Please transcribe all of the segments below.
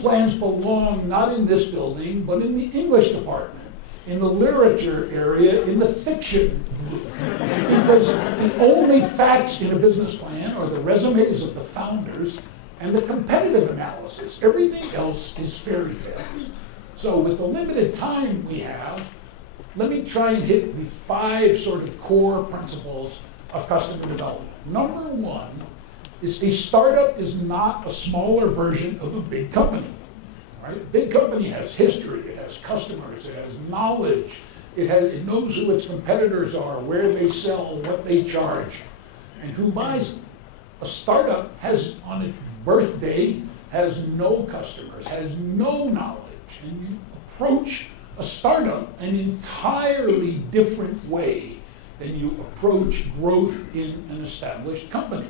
plans belong not in this building, but in the English department, in the literature area, in the fiction group. Because the only facts in a business plan are the resumes of the founders and the competitive analysis. Everything else is fairy tales. So with the limited time we have, let me try and hit the 5 sort of core principles of customer development. Number 1 is a startup is not a smaller version of a big company. Right? A big company has history, it has customers, it has knowledge, it knows who its competitors are, where they sell, what they charge, and who buys them. A startup has, on its birthday, has no customers, has no knowledge, and you approach a startup an entirely different way than you approach growth in an established company.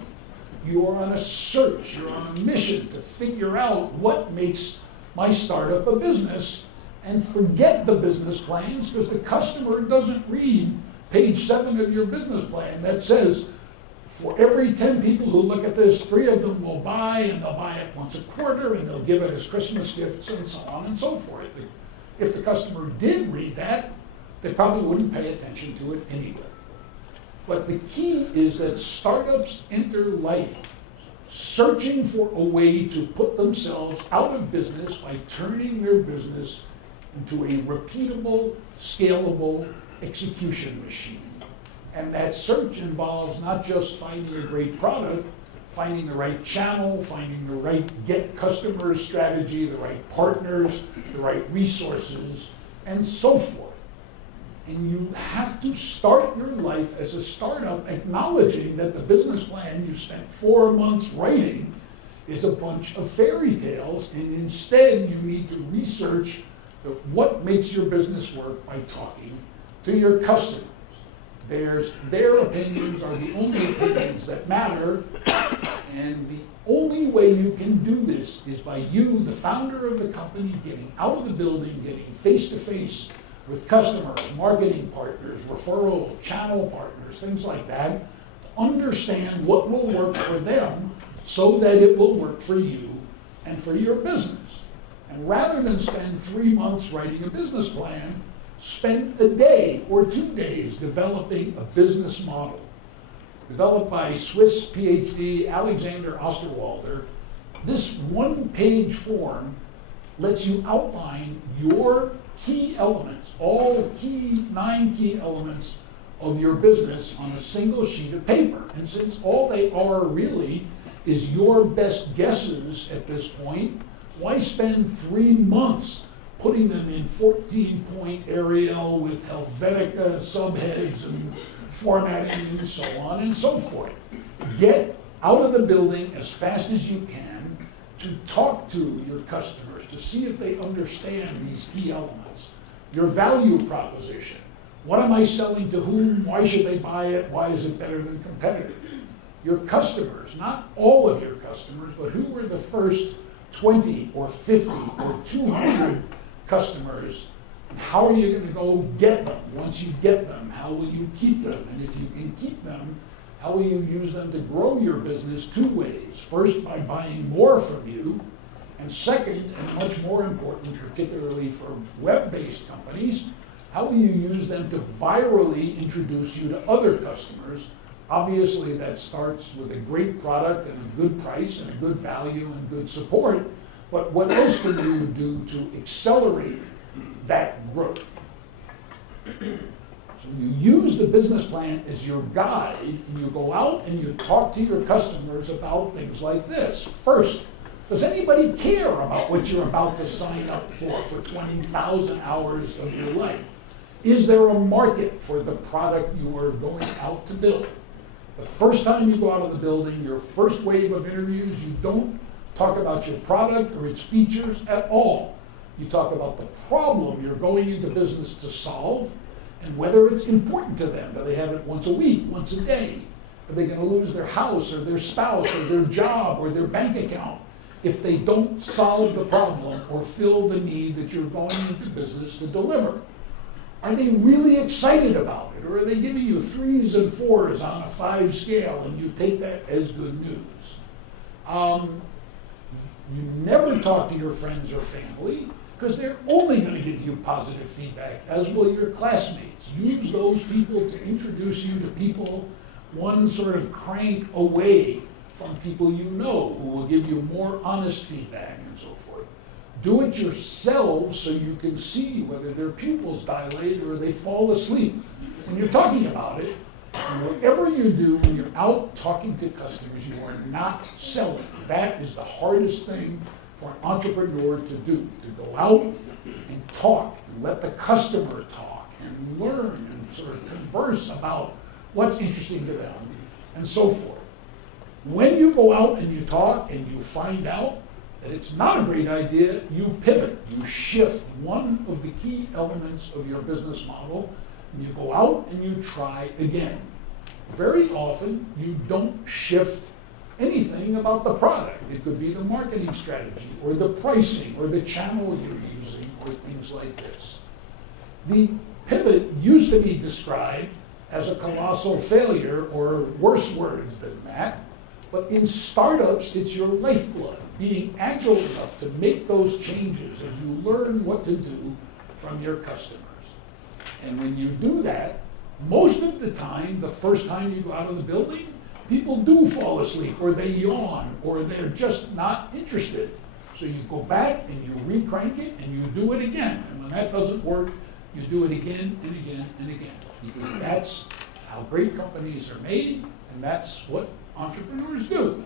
You are on a search, you're on a mission to figure out what makes my startup a business, and forget the business plans, because the customer doesn't read page 7 of your business plan that says, for every 10 people who look at this, 3 of them will buy, and they'll buy it once a quarter, and they'll give it as Christmas gifts, and so on and so forth. If the customer did read that, they probably wouldn't pay attention to it anyway. But the key is that startups enter life searching for a way to put themselves out of business by turning their business into a repeatable, scalable execution machine. And that search involves not just finding a great product, finding the right channel, finding the right get customers strategy, the right partners, the right resources, and so forth. And you have to start your life as a startup acknowledging that the business plan you spent 4 months writing is a bunch of fairy tales, and instead you need to research what makes your business work by talking to your customers. Their opinions are the only opinions that matter, and the only way you can do this is by you, the founder of the company, getting out of the building, getting face-to-face with customers, marketing partners, referral, channel partners, things like that, to understand what will work for them so that it will work for you and for your business. And rather than spend 3 months writing a business plan, spend a day or 2 days developing a business model. Developed by Swiss PhD Alexander Osterwalder, this 1-page form lets you outline your key elements, all 9 key elements of your business on a single sheet of paper. And since all they are really is your best guesses at this point, why spend 3 months putting them in 14-point Arial with Helvetica subheads and formatting and so on and so forth? Get out of the building as fast as you can to talk to your customers, to see if they understand these key elements. Your value proposition. What am I selling to whom? Why should they buy it? Why is it better than competitors? Your customers, not all of your customers, but who were the first 20 or 50 or 200 customers? And how are you going to go get them? Once you get them, how will you keep them? And if you can keep them, how will you use them to grow your business 2 ways? First, by buying more from you, and second, and much more important, particularly for web-based companies, how will you use them to virally introduce you to other customers? Obviously, that starts with a great product and a good price and a good value and good support, but what else can you do to accelerate that growth? So you use the business plan as your guide, and you go out and you talk to your customers about things like this. First, does anybody care about what you're about to sign up for 20,000 hours of your life? Is there a market for the product you are going out to build? The first time you go out of the building, your first wave of interviews, you don't talk about your product or its features at all. You talk about the problem you're going into business to solve and whether it's important to them. Do they have it once a week, once a day? Are they going to lose their house or their spouse or their job or their bank account if they don't solve the problem or fill the need that you're going into business to deliver? Are they really excited about it, or are they giving you 3s and 4s on a 5 scale and you take that as good news? You never talk to your friends or family because they're only going to give you positive feedback, as will your classmates. Use those people to introduce you to people one sort of crank away from people you know who will give you more honest feedback and so forth. Do it yourselves so you can see whether their pupils dilate or they fall asleep when you're talking about it. And whatever you do when you're out talking to customers, you are not selling. That is the hardest thing for an entrepreneur to do, to go out and talk and let the customer talk and learn and sort of converse about what's interesting to them and so forth. When you go out and you talk and you find out that it's not a great idea, you pivot, you shift one of the key elements of your business model, and you go out and you try again. Very often, you don't shift anything about the product. It could be the marketing strategy, or the pricing, or the channel you're using, or things like this. The pivot used to be described as a colossal failure, or worse words than that. But in startups, it's your lifeblood, being agile enough to make those changes as you learn what to do from your customers. And when you do that, most of the time, the first time you go out of the building, people do fall asleep, or they yawn, or they're just not interested. So you go back and you re-crank it and you do it again. And when that doesn't work, you do it again and again and again. Because that's how great companies are made, and that's what entrepreneurs do.